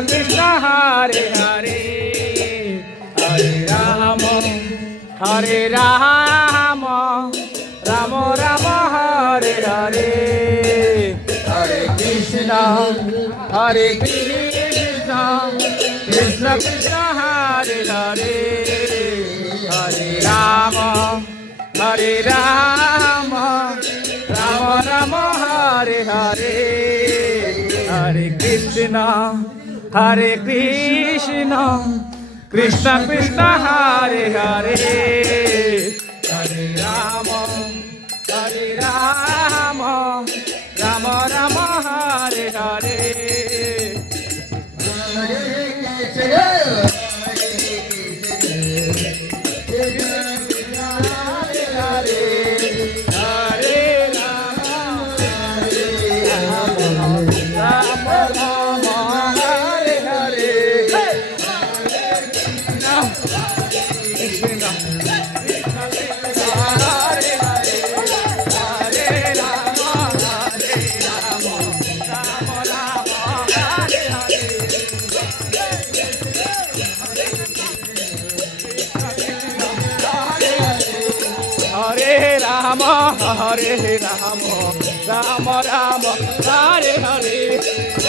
Krishna Hare Hare Hare Ram Ram Ram Hare Hare Hare Krishna Krishna Krishna Hare Hare Hare Ram Ram Ram Hare Hare Hare Krishna Krishna Krishna Hare Hare Hare Ram Ram Ram Hare Hare Hare Rama, Rama Rama, Hare Hare.